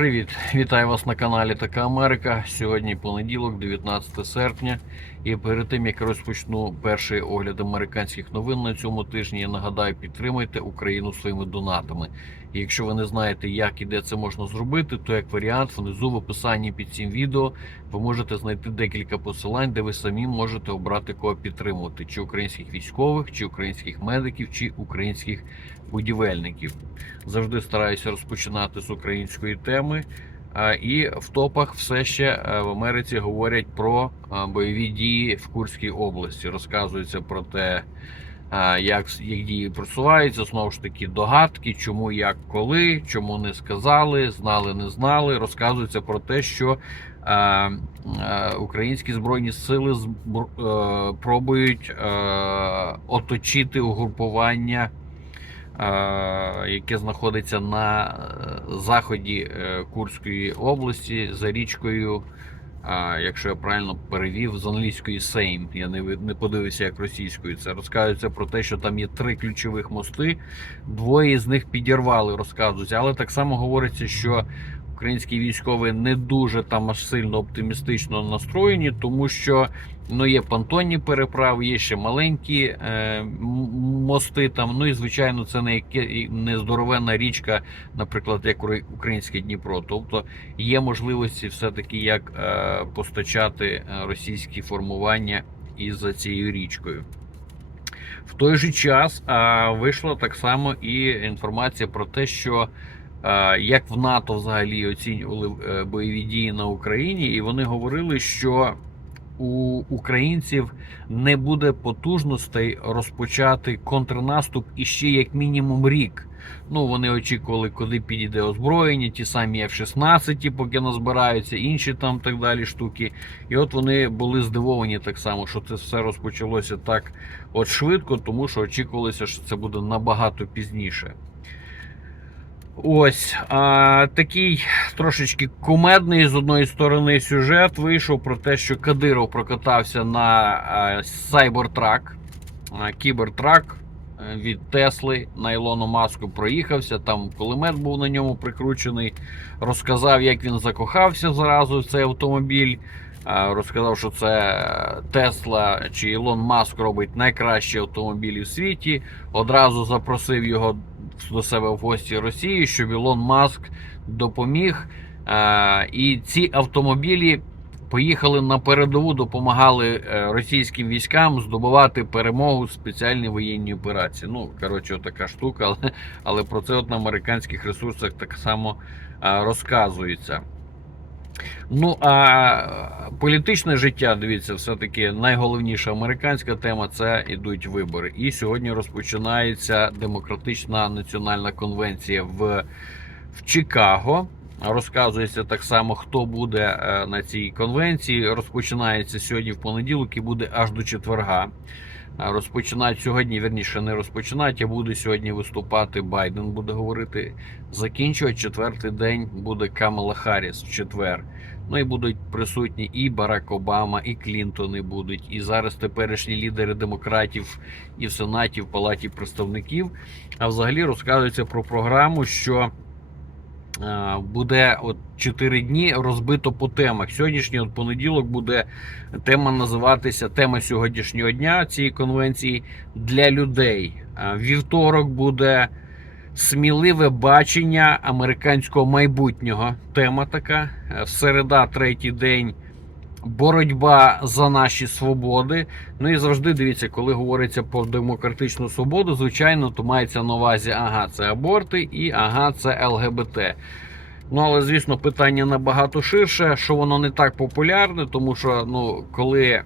Привіт, вітаю вас на каналі Така Америка. Сьогодні понеділок, 19 серпня. І перед тим як розпочну перший огляд американських новин на цьому тижні, я нагадаю, підтримайте Україну своїми донатами. І якщо ви не знаєте, як і де це можна зробити, то як варіант внизу в описанні під цим відео ви можете знайти декілька посилань, де ви самі можете обрати кого підтримувати: чи українських військових, чи українських медиків, чи українських будівельників. Завжди стараюся розпочинати з української теми. І в топах все ще е, в Америці говорять про бойові дії в Курській області. Розказується про те, як, як дії просуваються. Знову ж таки, догадки, чому, як, коли, чому не сказали, знали, не знали. Розказується про те, що а, а, українські збройні сили збр- е, пробують е, оточити угрупування е, яке знаходиться на е, заході е, Курської області за річкою. Якщо я правильно перевів з англійської Сейм, я не, не подивився як російською. Це розказується про те, що там є три ключових мости. Двоє з них підірвали, розказується. Але так само говориться, що українські військові не дуже там аж сильно оптимістично настроєні, тому що ну, є понтонні переправи, є ще маленькі е, мости там. Ну і звичайно, це не яке не здоровенна річка, наприклад, як українське Дніпро. Тобто є можливості все-таки як е, постачати е, російські формування із за цією річкою. В той же час а, вийшла так само і інформація про те, що як в НАТО взагалі оцінювали е, бойові дії на Україні, і вони говорили, що у українців не буде потужностей розпочати контрнаступ іще як мінімум рік. Ну, вони очікували, коли підійде озброєння, ті самі F-16, поки назбираються, інші там так далі штуки. І от вони були здивовані так само, що це все розпочалося так от швидко, тому що очікувалося, що це буде набагато пізніше. Ось а, такий трошечки кумедний з одної сторони сюжет вийшов про те, що Кадиров прокатався на а, кібертрак е, від Тесли на Ілону Маску проїхався. Там кулемет був на ньому прикручений. Розказав, як він закохався зразу в цей автомобіль. Розказав, що це Тесла чи Ілон Маск робить найкращі автомобілі в світі. Одразу запросив його до себе в гості Росії, щоб Ілон Маск допоміг. Е, І ці автомобілі поїхали на передову, допомагали е, російським військам здобувати перемогу в спеціальній воєнній операції. Ну, коротше, така штука, але, але про це от на американських ресурсах так само е, розказується. Ну, а політичне життя, дивіться, все-таки найголовніша американська тема це ідуть вибори. І сьогодні розпочинається демократична національна конвенція в, в Чикаго. Розказується так само, хто буде е, на цій конвенції. Розпочинається сьогодні в понеділок і буде аж до четверга. Е, Розпочинають сьогодні, вірніше не розпочинають, а буде сьогодні виступати Байден, буде говорити. Закінчувати четвертий день буде Камала Харріс в четвер. Ну і будуть присутні і Барак Обама, і Клінтони будуть, і зараз теперішні лідери демократів і в Сенаті, в Палаті представників. А взагалі розказується про програму, що буде от 4 дні розбито по темах. Сьогоднішній от понеділок буде тема називатися тема сьогоднішнього дня цієї конвенції для людей. Вівторок буде сміливе бачення американського майбутнього. Тема така. Е, В середа, третій день. Боротьба за наші свободи. Ну і завжди дивіться, коли говориться про демократичну свободу, звичайно, то мається на увазі, ага, це аборти і ага, це ЛГБТ. Ну, але, звісно, питання набагато ширше, що воно не так популярне, тому що ну, коли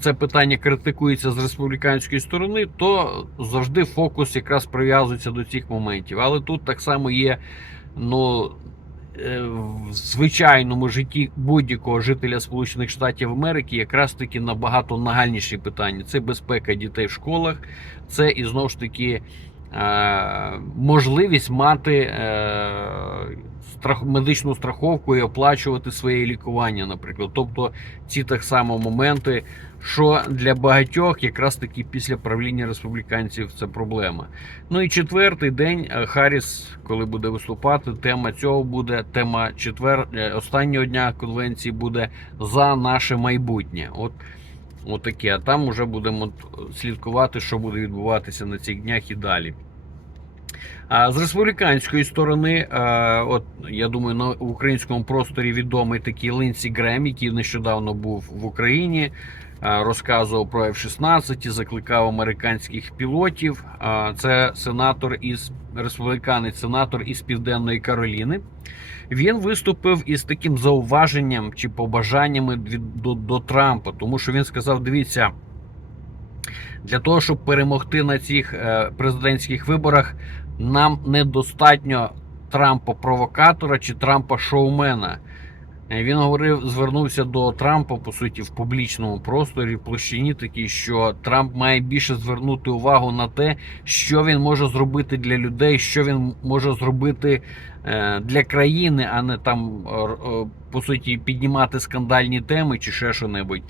це питання критикується з республіканської сторони, то завжди фокус якраз прив'язується до цих моментів. Але тут так само є ну, в звичайному житті будь-якого жителя Сполучених Штатів Америки якраз таки набагато нагальніші питання. Це безпека дітей в школах, це і знову ж таки. Е, Можливість мати е, медичну страховку і оплачувати своє лікування, наприклад. Тобто ці так само моменти, що для багатьох, якраз таки після правління республіканців, це проблема. Ну і четвертий день е, Харріс, коли буде виступати, тема цього буде тема четвер... останнього дня конвенції буде за наше майбутнє. От. Отаке, а там вже будемо слідкувати, що буде відбуватися на цих днях і далі. А з республіканської сторони, е, от я думаю, на українському просторі відомий такий Линсі Грем, який нещодавно був в Україні, розказував про F-16, закликав американських пілотів. Е, Це сенатор із республіканець, сенатор із Південної Кароліни. Він виступив із таким зауваженням чи побажаннями до, до Трампа, тому що він сказав: дивіться, для того, щоб перемогти на цих е, президентських виборах, нам недостатньо Трампа-провокатора чи Трампа-шоумена. Е, Він говорив, звернувся до Трампа по суті в публічному просторі, площині такій, що Трамп має більше звернути увагу на те, що він може зробити для людей, що він може зробити е, для країни, а не там е, по суті піднімати скандальні теми чи ще що-небудь.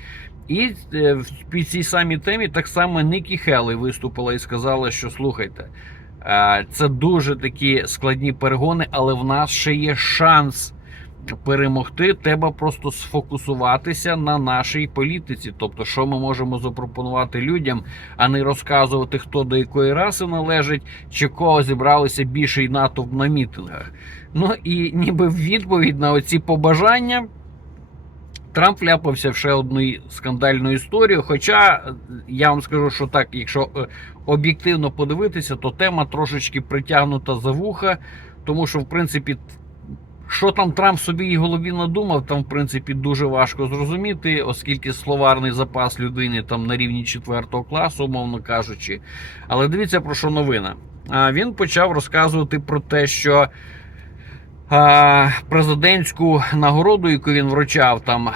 І е, в під цій самій темі так само Нікі Хеллі виступила і сказала, що слухайте, це дуже такі складні перегони, але в нас ще є шанс перемогти. Треба просто сфокусуватися на нашій політиці. Тобто, що ми можемо запропонувати людям, а не розказувати, хто до якої раси належить, чи кого зібралися більший натовп на мітингах. Ну і ніби в відповідь на оці побажання. Трамп вляпався в ще одну скандальну історію. Хоча е, я вам скажу, що так, якщо е, об'єктивно подивитися, то тема трошечки притягнута за вуха, тому що, в принципі, що там Трамп собі і голові надумав, там, в принципі, дуже важко зрозуміти, оскільки словарний запас людини там на рівні 4 класу, умовно кажучи. Але дивіться про що новина. Він почав розказувати про те, що президентську нагороду, яку він вручав там.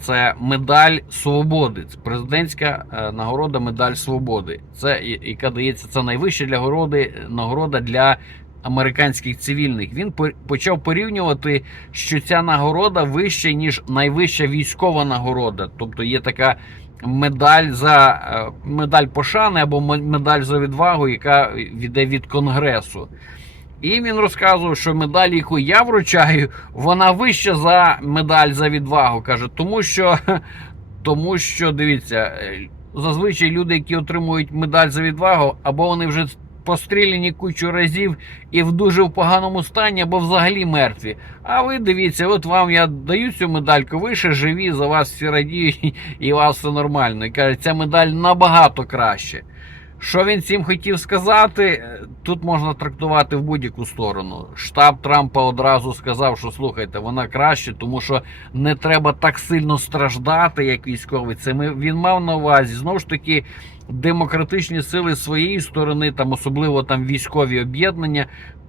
Це медаль свободи. Це президентська е, нагорода Медаль Свободи. Це яка дається це найвища для городи нагорода для американських цивільних. Він по- почав порівнювати, що ця нагорода вища ніж найвища військова нагорода. Тобто є така медаль за е, медаль пошани або медаль за відвагу, яка йде від конгресу. І він розказував, що медаль, яку я вручаю, вона вища за медаль за відвагу. Каже, тому що, тому що дивіться, е, зазвичай люди, які отримують медаль за відвагу, або вони вже постріляні кучу разів і в дуже в поганому стані, або взагалі мертві. А ви дивіться, от вам я даю цю медальку, ви ще живі, за вас всі радіють, і у вас все нормально. І каже, ця медаль набагато краще. Що він цим хотів сказати, е, тут можна трактувати в будь-яку сторону. Штаб Трампа одразу сказав, що слухайте, вона краще, тому що не треба так сильно страждати, як військовий. Це ми він мав на увазі. Знову ж таки, демократичні сили своєї сторони, там особливо там військові об'єднання,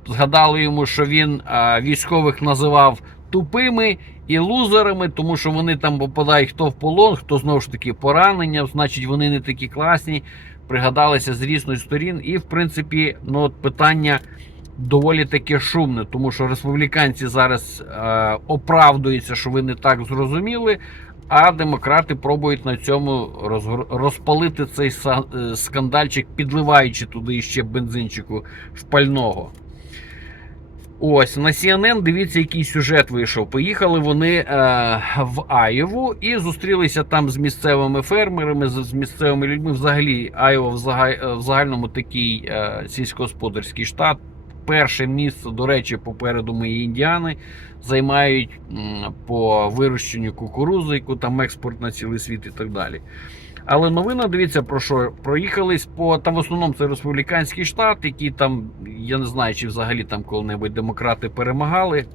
згадали йому, що він а, військових називав тупими і лузерами, тому що вони там попадають хто в полон, хто знову ж таки поранення, значить вони не такі класні пригадалися з різних сторін, і в принципі, ну от питання доволі таке шумне, тому що республіканці зараз е, оправдуються, що ви не так зрозуміли. А демократи пробують на цьому розпалити цей е, скандальчик, підливаючи туди ще бензинчику в пального. Ось на CNN дивіться, який сюжет вийшов. Поїхали вони е, в Айову і зустрілися там з місцевими фермерами, з, з місцевими людьми. Взагалі, Айова в, в загальному такий е, сільськогосподарський штат. Перше місце, до речі, попереду мої індіани займають по вирощенню кукурузи, яку там експорт на цілий світ і так далі. Але новина, дивіться про що проїхались по там в основному це республіканський штат, який там, я не знаю, чи взагалі там коли-небудь демократи перемагали.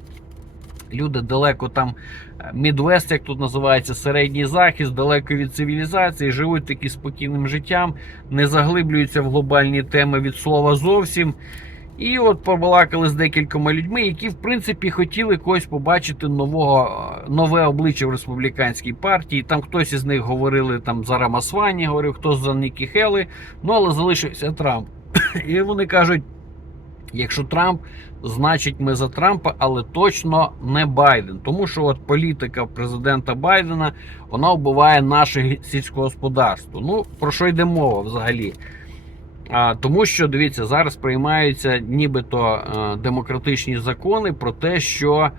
Люди далеко там, Мідвест, як тут називається, середній захист, далеко від цивілізації, живуть таки спокійним життям, не заглиблюються в глобальні теми від слова зовсім. І от побалакали з декількома людьми, які в принципі хотіли когось побачити нового, нове обличчя в республіканській партії. Там хтось із них говорили там за Рамасвані, говорив, хтось за Нікі Хели, ну але залишився Трамп. І вони кажуть. Якщо Трамп, значить ми за Трампа, але точно не Байден. Тому що от політика президента Байдена вона вбиває наше сільське господарство. Ну про що йде мова взагалі? Тому що дивіться, зараз приймаються нібито е, демократичні закони про те, що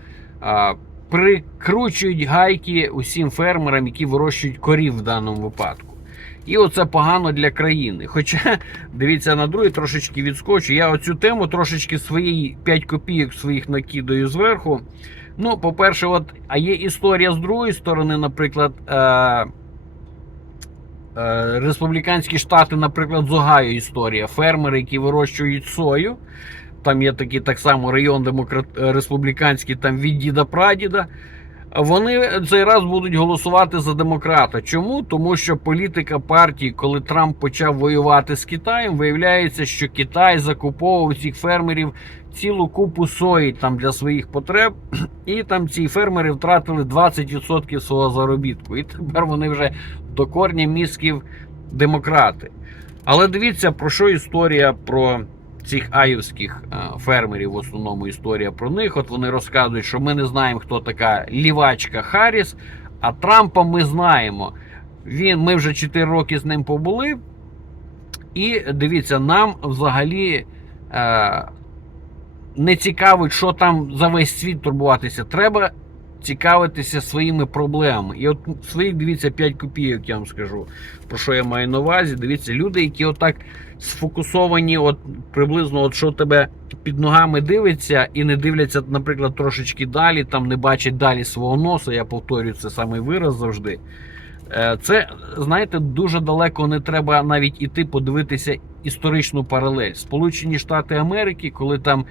е, прикручують гайки усім фермерам, які вирощують корів в даному випадку. І оце погано для країни. Хоча, дивіться, на другий трошечки відскочу. Я оцю тему трошечки свої 5 копійок своїх накидаю зверху. Ну, по-перше, от, а є історія з другої сторони, наприклад. Е, Республіканські штати, наприклад, з історія. Фермери, які вирощують сою. Там є такий так само район демократ... е, республіканський, там від діда прадіда. Вони цей раз будуть голосувати за демократа. Чому? Тому що політика партії, коли Трамп почав воювати з Китаєм, виявляється, що Китай закуповував цих фермерів цілу купу сої там для своїх потреб, і там ці фермери втратили 20% свого заробітку. І тепер вони вже до корня мізків демократи. Але дивіться, про що історія про цих айовських е, фермерів, в основному історія про них. От вони розказують, що ми не знаємо, хто така лівачка Харріс, а Трампа ми знаємо. Він, Ми вже 4 роки з ним побули. І дивіться, нам взагалі е, не цікавить, що там за весь світ турбуватися. Треба цікавитися своїми проблемами. І от своїх, дивіться, 5 копійок, я вам скажу, про що я маю на увазі. Дивіться, люди, які отак сфокусовані, от приблизно, от що тебе під ногами дивиться, і не дивляться, наприклад, трошечки далі, там не бачать далі свого носа. Я повторюю це самий вираз завжди. Е, Це, знаєте, дуже далеко не треба навіть іти подивитися історичну паралель. Сполучені Штати Америки, коли там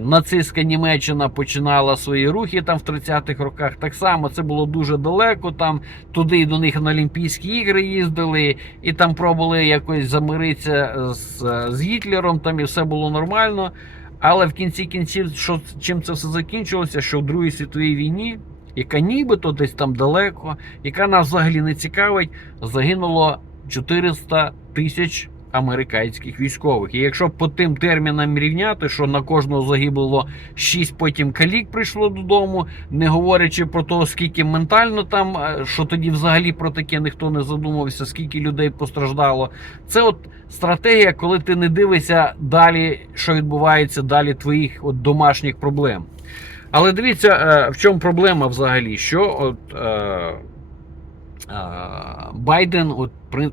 нацистська Німеччина починала свої рухи там в 30-х роках, так само це було дуже далеко. Там туди до них на Олімпійські ігри їздили, і там пробували якось замиритися з, з Гітлером, там і все було нормально. Але в кінці кінців, що чим це все закінчилося, що в Другій світовій війні яка нібито десь там далеко, яка нас взагалі не цікавить, загинуло 400 тисяч американських військових. І якщо по тим термінам рівняти, що на кожного загибло 6 потім калік прийшло додому, не говорячи про те, скільки ментально там, е, що тоді взагалі про таке ніхто не задумався, скільки людей постраждало. Це от стратегія, коли ти не дивишся далі, що відбувається далі твоїх от домашніх проблем. Але дивіться, е, в чому проблема взагалі? Що от е, Байден, от,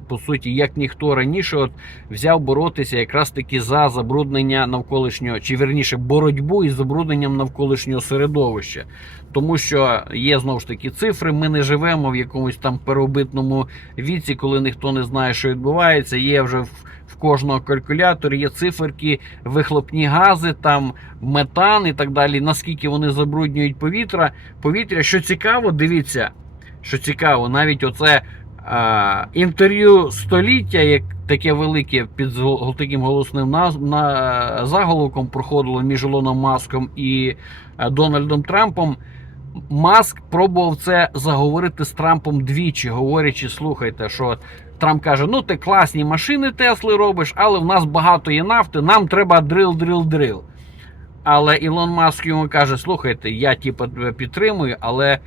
по суті, як ніхто раніше, от, взяв боротися якраз таки за забруднення навколишнього, чи верніше боротьбу із забрудненням навколишнього середовища. Тому що є знову ж таки цифри. Ми не живемо в якомусь там первобитному віці, коли ніхто не знає, що відбувається. Є вже в, кожного калькуляторі, є циферки, вихлопні гази, там метан і так далі. Наскільки вони забруднюють повітря. Повітря, що цікаво, дивіться, що цікаво, навіть оце а, інтерв'ю століття, як таке велике під таким голосним наз- на, заголовком проходило між Ілоном Маском і е, Дональдом Трампом. Маск пробував це заговорити з Трампом двічі, говорячи, слухайте, що Трамп каже: ну ти класні машини Тесли робиш, але в нас багато є нафти, нам треба дрил, дрил, дрил. Але Ілон Маск йому каже: слухайте, я типу, підтримую, але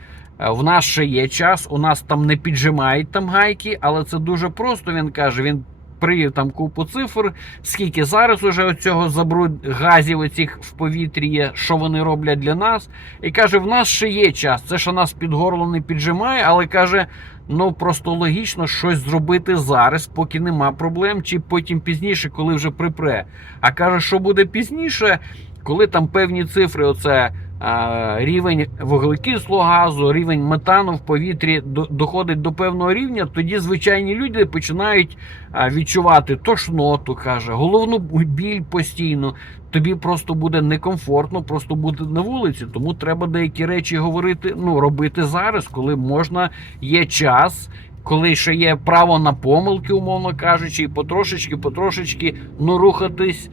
в нас ще є час, у нас там не піджимають там гайки, але це дуже просто. Він каже, він привів там купу цифр, скільки зараз уже оцього забруд газів оцих в повітрі є, що вони роблять для нас. І каже, в нас ще є час. Це що нас під горло не піджимає, але каже. Ну просто логічно щось зробити зараз, поки нема проблем, чи потім пізніше, коли вже припре. А каже, що буде пізніше, коли там певні цифри, оце е, рівень вуглекислого газу, рівень метану в повітрі до- доходить до певного рівня, тоді звичайні люди починають відчувати тошноту, каже, головну біль постійно. Тобі просто буде некомфортно, просто бути на вулиці. Тому треба деякі речі говорити, ну робити зараз, коли можна, є час. Коли ще є право на помилки, умовно кажучи, і потрошечки, потрошечки ну, рухатись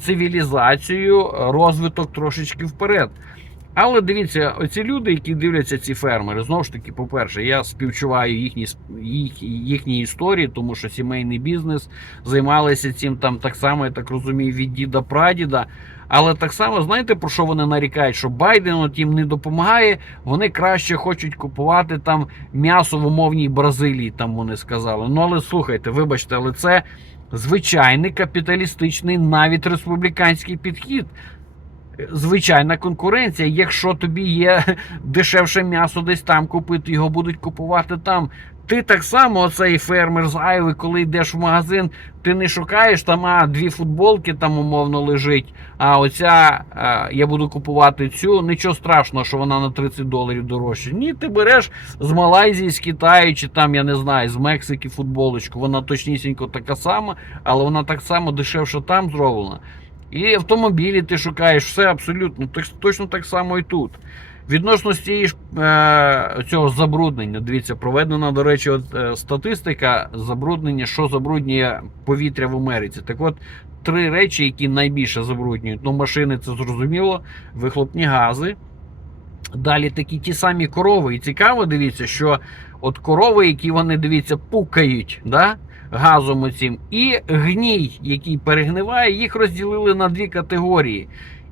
цивілізацію, розвиток трошечки вперед. Але дивіться, оці люди, які дивляться ці фермери, знову ж таки, по-перше, я співчуваю їхні, їх, їхні історії, тому що сімейний бізнес займалися цим там так само, я так розумію, від діда прадіда. Але так само, знаєте, про що вони нарікають? Що Байден от їм не допомагає, вони краще хочуть купувати там м'ясо в умовній Бразилії, там вони сказали. Ну але слухайте, вибачте, але це звичайний капіталістичний, навіть республіканський підхід. Звичайна конкуренція. Якщо тобі є дешевше м'ясо десь там купити, його будуть купувати там. Ти так само, оцей фермер з Айви, коли йдеш в магазин, ти не шукаєш там, а дві футболки там умовно лежить. А оця а, я буду купувати цю. Нічого страшного, що вона на 30 доларів дорожча. Ні, ти береш з Малайзії, з Китаю, чи там, я не знаю, з Мексики футболочку. Вона точнісінько така сама, але вона так само дешевше там зроблена. І автомобілі ти шукаєш все абсолютно точно так само і тут. Відносно з цієї е, цього забруднення, дивіться, проведена, до речі, от, е, статистика забруднення, що забруднює повітря в Америці. Так от, три речі, які найбільше забруднюють. Ну, машини, це зрозуміло, вихлопні гази. Далі такі ті самі корови. І цікаво, дивіться, що от корови, які вони дивіться, пукають, да? Газом оцім, і гній, який перегниває, їх розділили на дві категорії.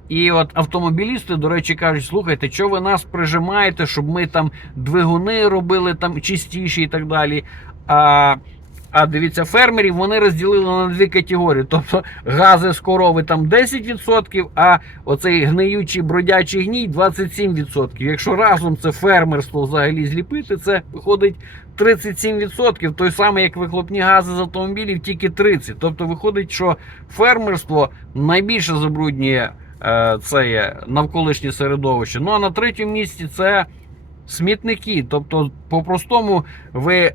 І от автомобілісти, до речі, кажуть, слухайте, що ви нас прижимаєте, щоб ми там двигуни робили там чистіші і так далі. А, а дивіться, фермерів вони розділили на дві категорії. Тобто гази з корови там 10%, а оцей гниючий бродячий гній 27%. Якщо разом це фермерство взагалі зліпити, це виходить 37%, той самий, як вихлопні гази з автомобілів, тільки 30%. Тобто виходить, що фермерство найбільше забруднює е, це навколишнє середовище. Ну а на третьому місці це смітники. Тобто, по-простому, ви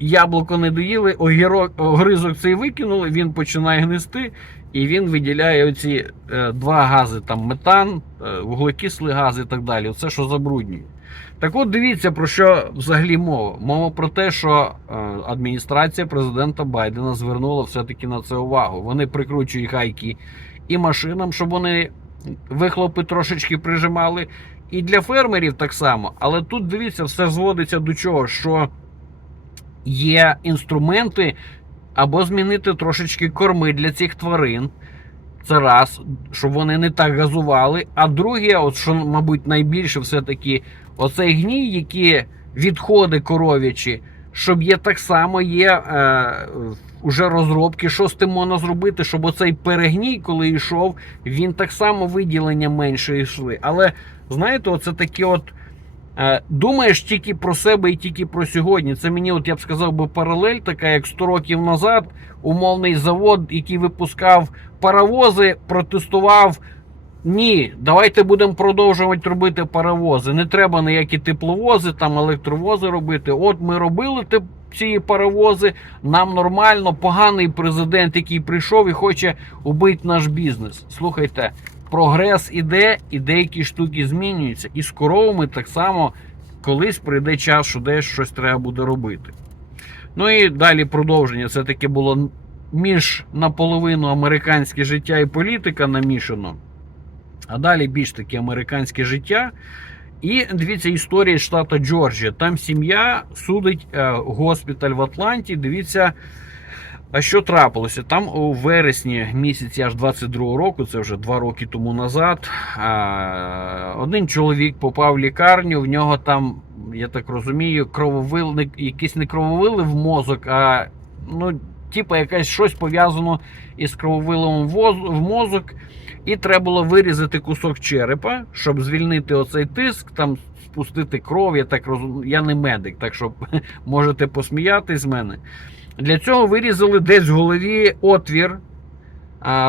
яблуко не доїли, огірок, огризок цей викинули, він починає гнисти. І він виділяє оці е, два гази: там метан, е, вуглекислий газ і так далі. Це що забруднює. Так от дивіться про що взагалі мова. Мова про те, що е, адміністрація президента Байдена звернула все-таки на це увагу. Вони прикручують гайки і машинам, щоб вони вихлопи трошечки прижимали. І для фермерів так само. Але тут дивіться, все зводиться до чого, що є інструменти або змінити трошечки корми для цих тварин. Це раз, щоб вони не так газували. А друге, от що, мабуть, найбільше все-таки оцей гній, які відходи коров'ячі, щоб є так само є е, уже розробки, що з тим можна зробити, щоб оцей перегній, коли йшов, він так само виділення менше йшли. Але знаєте, оце такі от. Е, Думаєш тільки про себе і тільки про сьогодні. Це мені, от я б сказав, би паралель, така як 100 років назад, умовний завод, який випускав паровози, протестував. Ні, давайте будемо продовжувати робити паровози. Не треба ніякі тепловози, там електровози робити. От ми робили ці паровози, нам нормально, поганий президент, який прийшов і хоче убити наш бізнес. Слухайте, прогрес іде, і деякі штуки змінюються. І з коровами так само колись прийде час, що десь щось треба буде робити. Ну і далі продовження. Це таке було між наполовину американське життя і політика намішано. А далі більш таке американське життя. І дивіться історія з штату Джорджія. Там сім'я судить е, госпіталь в Атланті. Дивіться, а що трапилося? Там у вересні місяці аж 22-го року, це вже два роки тому назад. Один чоловік попав в лікарню, в нього там, я так розумію, крововил, не- якісь не крововили в мозок, а ну, типа якесь щось пов'язано із крововилом в мозок. І треба було вирізати кусок черепа, щоб звільнити оцей тиск, там спустити кров. Я так розумію. Я не медик, так що можете посміятись з мене. Для цього вирізали десь в голові отвір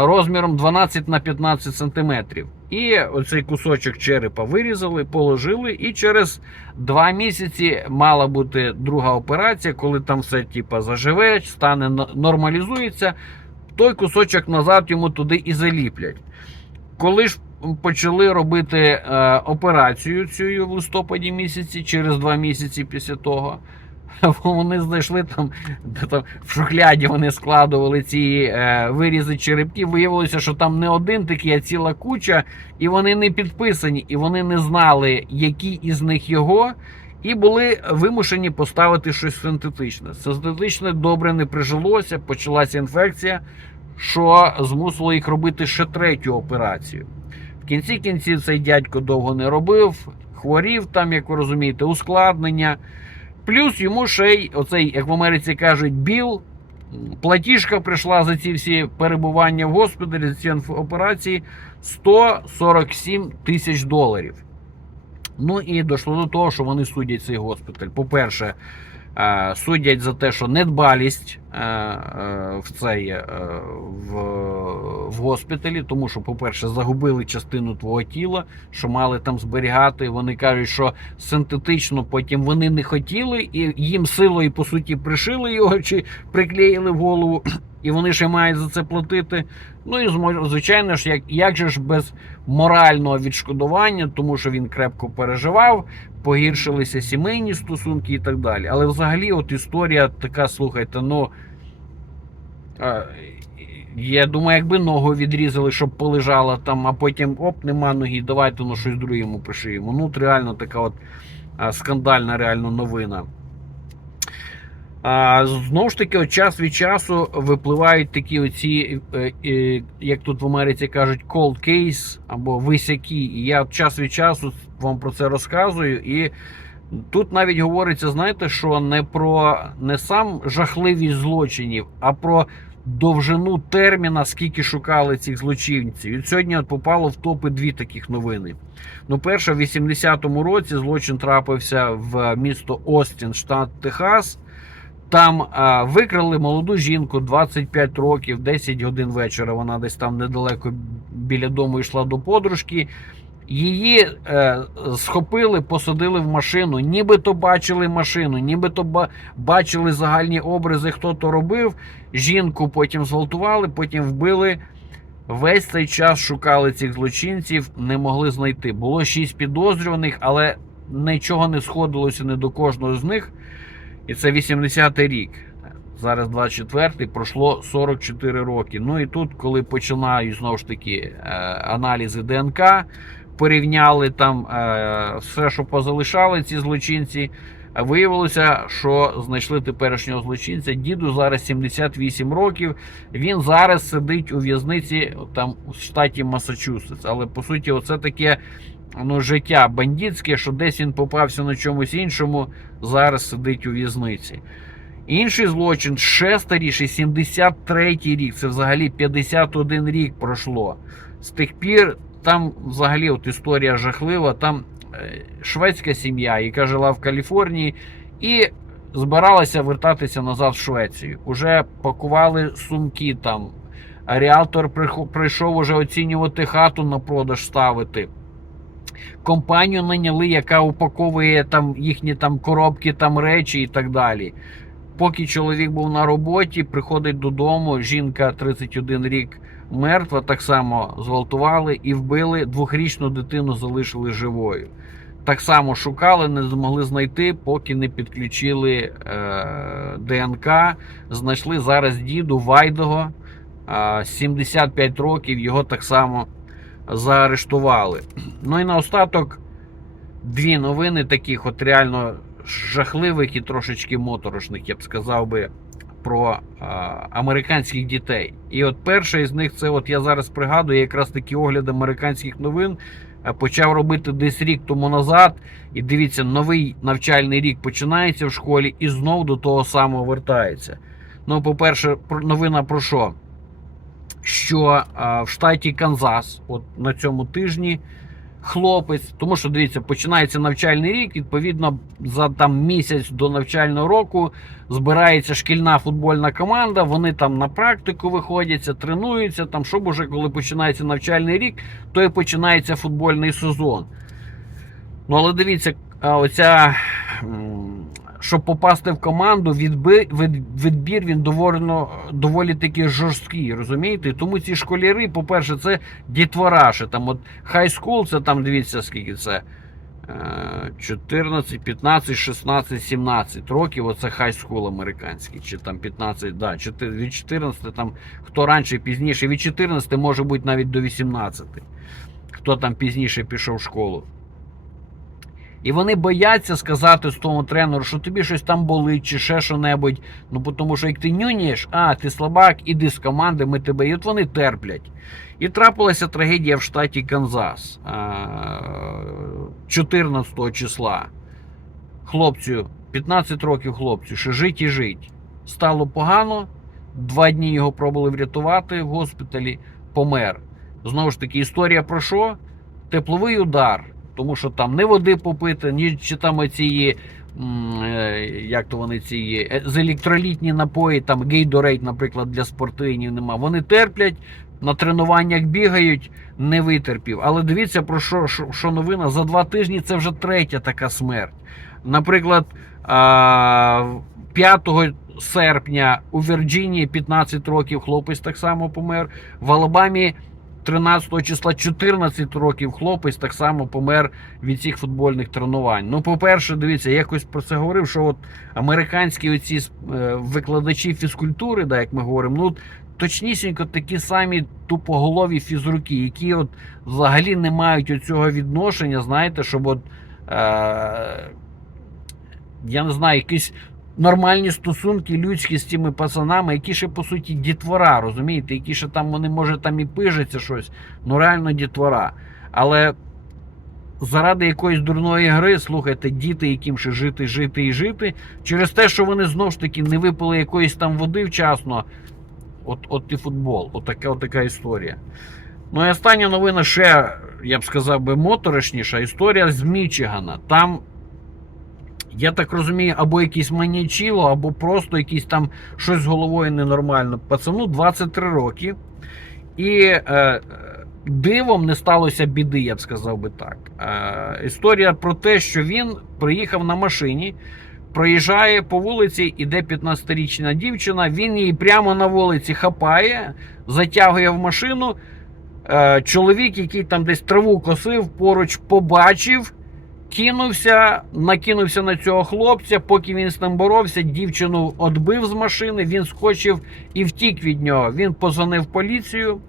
розміром 12 на 15 сантиметрів. І оцей кусочок черепа вирізали, положили, і через два місяці мала бути друга операція, коли там все типа заживе, стане нормалізується. Той кусочок назад йому туди і заліплять. Коли ж почали робити е, операцію цю в листопаді місяці, через два місяці після того, вони знайшли там, де там в шухляді вони складували ці е, вирізи черепків. Виявилося, що там не один такий, а ціла куча, і вони не підписані, і вони не знали, які із них його. І були вимушені поставити щось синтетичне. Синтетичне добре не прижилося, почалася інфекція. що змусило їх робити ще третю операцію. В кінці кінців цей дядько довго не робив, хворів там, як ви розумієте, ускладнення. Плюс йому ще й оцей, як в Америці кажуть, біл. Платіжка прийшла за ці всі перебування в госпіталі, за ці операції 147 тисяч доларів. Ну і дійшло до того, що вони судять цей госпіталь. По-перше, судять за те, що недбалість е, е, в цей е, в, в госпіталі, тому що, по-перше, загубили частину твого тіла, що мали там зберігати. Вони кажуть, що синтетично потім вони не хотіли, і їм силою, по суті, пришили його чи приклеїли в голову, і вони ще мають за це платити. Ну і звичайно ж, як, як же ж без морального відшкодування, тому що він крепко переживав, погіршилися сімейні стосунки і так далі. Але взагалі, от історія така, слухайте, ну. Я думаю, якби ногу відрізали, щоб полежала там, а потім оп, нема ноги, давайте ну щось друге йому пришиємо. Ну, от реально така от скандальна реально новина. А, знову ж таки, от час від часу випливають такі оці, е, е, як тут в Америці кажуть, cold case або висяки. І я час від часу вам про це розказую. І тут навіть говориться, знаєте, що не про не сам жахливість злочинів, а про довжину терміна, скільки шукали цих злочинців. І сьогодні от попало в топи дві таких новини. Ну, перше, в 80-му році злочин трапився в місто Остін, штат Техас. Там а, викрали молоду жінку 25 років, 10 годин вечора. Вона десь там недалеко біля дому йшла до подружки. Її е, схопили, посадили в машину, нібито бачили машину, нібито ба- бачили загальні образи, хто то робив. Жінку потім зґвалтували, потім вбили. Весь цей час шукали цих злочинців, не могли знайти. Було шість підозрюваних, але нічого не сходилося не до кожного з них. І це 80-й рік. Зараз 24-й, пройшло 44 роки. Ну і тут, коли починають знову ж таки е, аналізи ДНК, порівняли там е, все, що позалишали ці злочинці. Виявилося, що знайшли теперішнього злочинця. Діду зараз 78 років. Він зараз сидить у в'язниці там у штаті Масачусетс. Але по суті, оце таке ну, життя бандитське, що десь він попався на чомусь іншому, зараз сидить у в'язниці. Інший злочин ще старіший, 73-й рік. Це взагалі 51 рік пройшло. З тих пір там взагалі от історія жахлива. Там е, шведська сім'я, яка жила в Каліфорнії, і збиралася вертатися назад в Швецію. Уже пакували сумки там. Ріалтор прихо- прийшов уже оцінювати хату на продаж ставити. Компанію наняли, яка упаковує там їхні там коробки, там речі і так далі. Поки чоловік був на роботі, приходить додому, жінка 31 рік мертва, так само зґвалтували і вбили двохрічну дитину, залишили живою. Так само шукали, не змогли знайти, поки не підключили е, ДНК. Знайшли зараз діду Вайдого, е, 75 років, його так само заарештували. Ну і наостаток дві новини таких, от реально жахливих і трошечки моторошних, я б сказав би, про а, американських дітей. І от перша із них це, от я зараз пригадую, якраз такі огляд американських новин. е, Почав робити десь рік тому назад, і дивіться, новий навчальний рік починається в школі і знов до того самого вертається. Ну, по-перше, новина про що? Що в штаті Канзас, от на цьому тижні, хлопець, тому що дивіться, починається навчальний рік. Відповідно, за там місяць до навчального року збирається шкільна футбольна команда. Вони там на практику виходяться, тренуються. Там, щоб уже коли починається навчальний рік, то і починається футбольний сезон. Ну, але дивіться, оця. Щоб попасти в команду, відбір він доволі, доволі таки жорсткий, розумієте? Тому ці школяри, по-перше, це дітвора. ще Там от хай скул, це там дивіться, скільки це. е, 14, 15, 16, 17 років. Оце хай скул американський. Чи там 15, да, 4, від 14, там хто раніше, пізніше, від 14 може бути навіть до 18. Хто там пізніше пішов в школу. І вони бояться сказати з тому тренеру, що тобі щось там болить чи ще що-небудь. Ну тому що як ти нюнієш, а ти слабак, іди з команди, ми тебе. І от вони терплять. І трапилася трагедія в штаті Канзас е, 14 числа. Хлопцю, 15 років хлопцю, ще жить і жить. Стало погано. Два дні його пробували врятувати в госпіталі, помер. Знову ж таки, історія про що? Тепловий удар. Тому що там не води попити, ні чи там м, е, як то вони ці е, з електролітні напої, там гейдорейт, наприклад, для спортивнів нема. Вони терплять, на тренуваннях бігають, не витерпів. Але дивіться про що, що новина. За два тижні це вже третя така смерть. Наприклад, 5 серпня у Вірджинії 15 років хлопець так само помер. В Алабамі 13 числа 14 років хлопець так само помер від цих футбольних тренувань. Ну, по-перше, дивіться, я якось про це говорив, що от американські оці е, викладачі фізкультури, да, як ми говоримо, ну точнісінько такі самі тупоголові фізруки, які от взагалі не мають оцього відношення, знаєте, щоб от. Е- я не знаю, якісь нормальні стосунки людські з цими пацанами, які ще по суті дітвора, розумієте, які ще там вони, може, там і пижаться щось, ну реально дітвора. Але заради якоїсь дурної гри, слухайте, діти, яким ще жити, жити і жити, через те, що вони знову ж таки не випили якоїсь там води вчасно. От, от і футбол, от така, от така історія. Ну і остання новина ще, я б сказав би, моторошніша історія з Мічигана. Там я так розумію, або якийсь манічіло, або просто якийсь там щось з головою ненормально. Пацану 23 роки. І е, дивом не сталося біди, я б сказав би так. Е, історія про те, що він приїхав на машині, проїжджає по вулиці, іде 15-річна дівчина, він її прямо на вулиці хапає, затягує в машину. Е, чоловік, який там десь траву косив, поруч побачив кинувся, накинувся на цього хлопця, поки він з ним боровся, дівчину відбив з машини, він скочив і втік від нього. Він позвонив поліцію.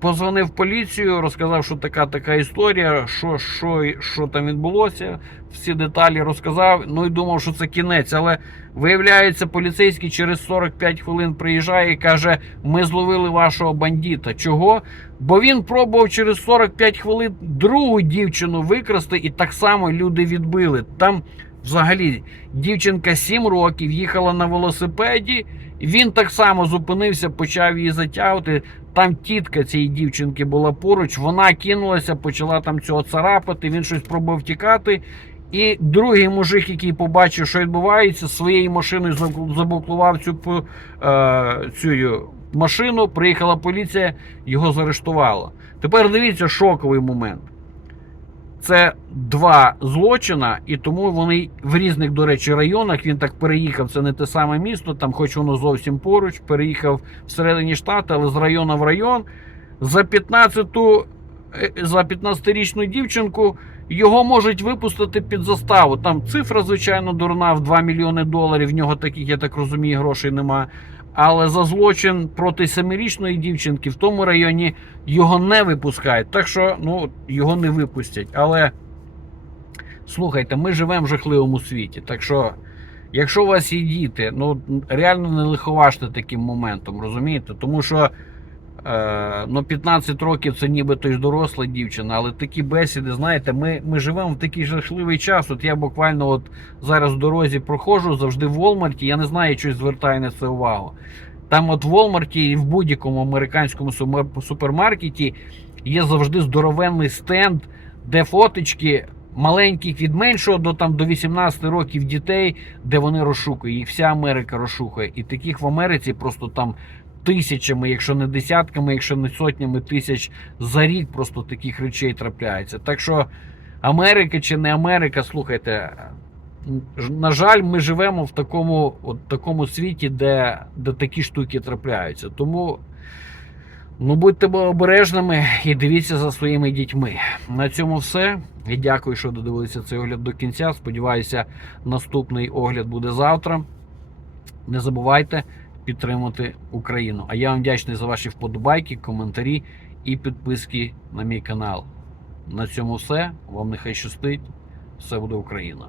Позвонив поліцію, розказав, що така така історія, що що, що там відбулося. Всі деталі розказав. Ну і думав, що це кінець. Але виявляється, поліцейський через 45 хвилин приїжджає і каже: Ми зловили вашого бандита. Чого? Бо він пробував через 45 хвилин другу дівчину викрасти, і так само люди відбили. Там взагалі дівчинка 7 років їхала на велосипеді. Він так само зупинився, почав її затягувати. Там тітка цієї дівчинки була поруч, вона кинулася, почала там цього царапати, він щось пробував втікати. І другий мужик, який побачив, що відбувається, своєю машиною заблокував цю е, цю машину. Приїхала поліція, його заарештувала. Тепер дивіться шоковий момент. Це два злочина, і тому вони в різних, до речі, районах. Він так переїхав. Це не те саме місто, там, хоч воно зовсім поруч, переїхав всередині штату, але з району в район. За 15-ту, за 15-річну дівчинку його можуть випустити під заставу. Там цифра, звичайно, дурна в 2 мільйони доларів. В нього таких, я так розумію, грошей нема. Але за злочин проти семирічної дівчинки в тому районі його не випускають. Так що ну, його не випустять. Але слухайте, ми живемо в жахливому світі. Так що, якщо у вас є діти, ну реально не лиховажте таким моментом, розумієте? Тому що ну, 15 років це нібито ж доросла дівчина, але такі бесіди, знаєте, ми ми живемо в такий жахливий час. От я буквально от зараз в дорозі проходжу завжди в Волмарті. Я не знаю, щось звертаю на це увагу. Там, от в Волмарті і в будь-якому американському супермаркеті є завжди здоровенний стенд, де фоточки маленьких від меншого до там до 18 років дітей, де вони розшукують. Їх вся Америка розшукує. І таких в Америці просто там тисячами, якщо не десятками, якщо не сотнями тисяч за рік просто таких речей трапляється. Так що Америка чи не Америка, слухайте. На жаль, ми живемо в такому от такому світі, де де такі штуки трапляються. Тому ну, будьте обережними і дивіться за своїми дітьми. На цьому все. І дякую, що додивилися цей огляд до кінця. Сподіваюся, наступний огляд буде завтра. Не забувайте підтримати Україну. А я вам вдячний за ваші вподобайки, коментарі і підписки на мій канал. На цьому все. Вам нехай щастить. все буде Україна.